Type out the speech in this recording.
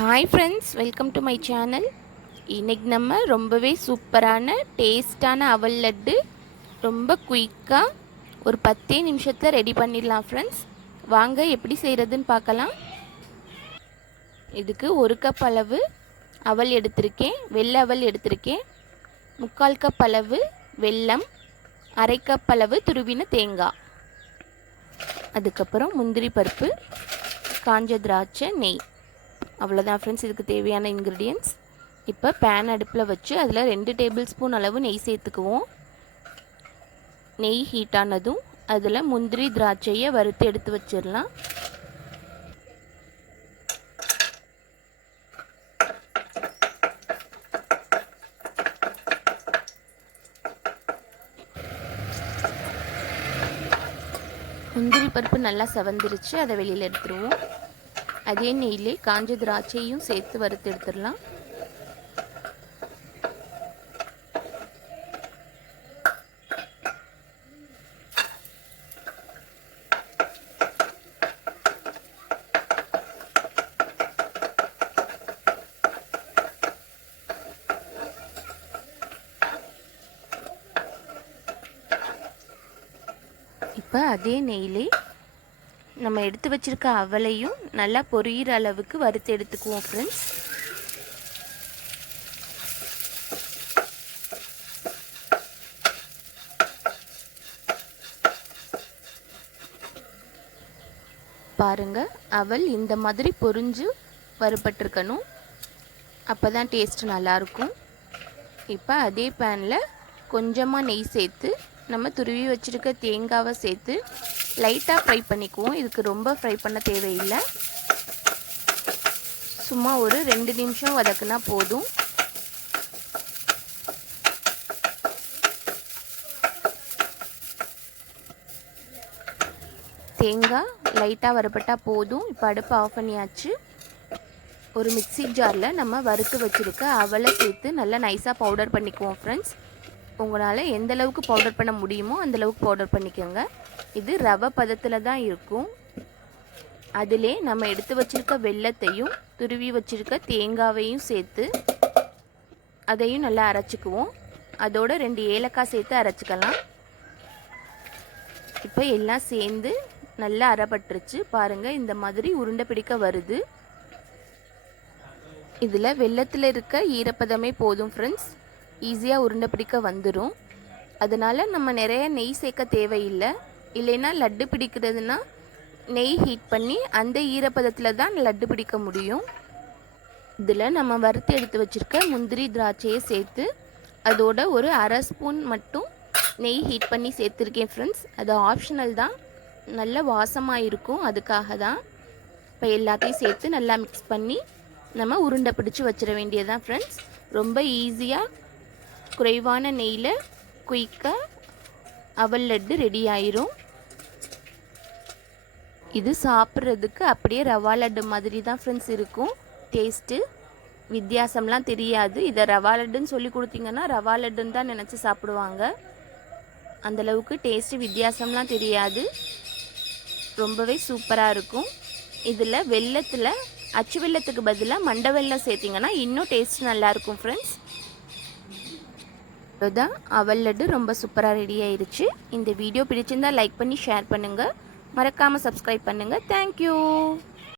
Hi friends, welcome to my channel. இன்றைக்கி நம்ம ரொம்பவே சூப்பரான டேஸ்டான அவல் லட்டு ரொம்ப குயிக்காக ஒரு 10 நிமிஷத்தில் ரெடி பண்ணிடலாம் ஃப்ரெண்ட்ஸ். வாங்க எப்படி செய்கிறதுன்னு பார்க்கலாம். இதுக்கு 1 கப் அளவு அவல் எடுத்திருக்கேன், வெள்ளை அவல் எடுத்திருக்கேன். 3/4 கப் அளவு வெல்லம், 1/2 கப் அளவு துருவின தேங்காய், அதுக்கப்புறம் முந்திரி பருப்பு, காஞ்ச திராட்சை, நெய். அவ்வளோதான் ஃப்ரெண்ட்ஸ் இதுக்கு தேவையான இன்க்ரீடியன்ட்ஸ். இப்போ பேன் அடுப்பில் வச்சு அதில் 2 டேபிள் ஸ்பூன் அளவு நெய் சேர்த்துக்குவோம். நெய் ஹீட் ஆனதும் அதில் முந்திரி திராட்சையை வறுத்து எடுத்து வச்சிடலாம். முந்திரி பருப்பு நல்லா செவந்துருச்சு, அதை வெளியில் எடுத்துருவோம். அதே நெய்யிலே காஞ்ச திராட்சையும் சேர்த்து வறுத்து எடுத்துடலாம். இப்போ அதே நெய்யிலே நம்ம எடுத்து வச்சிருக்க அவலையும் நல்லா பொரியிற அளவுக்கு வறுத்து எடுத்துக்குவோம் ஃப்ரெண்ட்ஸ். பாருங்க, அவல் இந்த மாதிரி பொரிஞ்சு வறுபட்டிருக்கணும், அப்போ தான் டேஸ்ட் நல்லாயிருக்கும். இப்போ அதே பேனில் கொஞ்சமாக நெய் சேர்த்து நம்ம துருவி வச்சுருக்க தேங்காவை சேர்த்து லைட்டாக ஃப்ரை பண்ணிக்குவோம். இதுக்கு ரொம்ப ஃப்ரை பண்ண தேவையில்லை, சும்மா ஒரு 2 நிமிஷம் வதக்குனா போதும். தேங்காய் லைட்டாக வறுபட்டால் போதும். இப்போ அடுப்பை ஆஃப் பண்ணியாச்சு. ஒரு மிக்ஸி ஜாரில் நம்ம வறுத்து வச்சுருக்க அவலை சேர்த்து நல்லா நைஸாக பவுடர் பண்ணிக்குவோம் ஃப்ரெண்ட்ஸ். உங்களால் எந்த அளவுக்கு பவுடர் பண்ண முடியுமோ அந்தளவுக்கு பவுடர் பண்ணிக்கோங்க. இது ரவை பதத்தில் தான் இருக்கும். அதிலே நம்ம எடுத்து வச்சுருக்க வெல்லத்தையும் துருவி வச்சுருக்க தேங்காவையும் சேர்த்து அதையும் நல்லா அரைச்சிக்குவோம். அதோட 2 ஏலக்காய் சேர்த்து அரைச்சிக்கலாம். இப்போ எல்லாம் சேர்ந்து நல்லா அரைப்பட்டுருச்சு. பாருங்கள், இந்த மாதிரி உருண்டை பிடிக்க வருது. இதில் வெல்லத்தில் இருக்க ஈரப்பதமே போதும் ஃப்ரெண்ட்ஸ், ஈஸியாக உருண்டை பிடிக்க வந்துடும். அதனால் நம்ம நிறைய நெய் சேர்க்க தேவையில்லை. இல்லைன்னா லட்டு பிடிக்கிறதுனா நெய் ஹீட் பண்ணி அந்த ஈரப்பதத்தில் தான் லட்டு பிடிக்க முடியும். இதில் நம்ம வறுத்து எடுத்து வச்சுருக்க முந்திரி திராட்சையை சேர்த்து அதோட ஒரு 1/2 ஸ்பூன் மட்டும் நெய் ஹீட் பண்ணி சேர்த்துருக்கேன் ஃப்ரெண்ட்ஸ். அது ஆப்ஷனல் தான், நல்ல வாசமாக இருக்கும், அதுக்காக தான். இப்போ எல்லாத்தையும் சேர்த்து நல்லா மிக்ஸ் பண்ணி நம்ம உருண்டை பிடிச்சி வச்சிட வேண்டியதுதான் ஃப்ரெண்ட்ஸ். ரொம்ப ஈஸியாக குறைவான நெய்யில் குயிக்காக அவல் லட்டு ரெடி ஆயிரும். இது சாப்பிட்றதுக்கு அப்படியே ரவா லட்டு மாதிரி தான் ஃப்ரெண்ட்ஸ் இருக்கும். டேஸ்ட்டு வித்தியாசம்லாம் தெரியாது. இதை ரவா லட்டுன்னு சொல்லி கொடுத்தீங்கன்னா ரவா லட்டுன்னு தான் நினச்சி சாப்பிடுவாங்க. அந்தளவுக்கு டேஸ்ட்டு வித்தியாசம்லாம் தெரியாது, ரொம்பவே சூப்பராக இருக்கும். இதில் வெல்லத்தில் அச்சு வெல்லத்துக்கு பதிலாக மண்டை வெல்லம் சேர்த்திங்கன்னா இன்னும் டேஸ்ட் நல்லாயிருக்கும் ஃப்ரெண்ட்ஸ். அதுதான் அவல் லட்டு ரொம்ப சூப்பராக ரெடி ஆயிடுச்சு. இந்த வீடியோ பிடிச்சிருந்தால் லைக் பண்ணி ஷேர் பண்ணுங்கள், மறக்காமல் சப்ஸ்கிரைப் பண்ணுங்கள். தேங்க்யூ.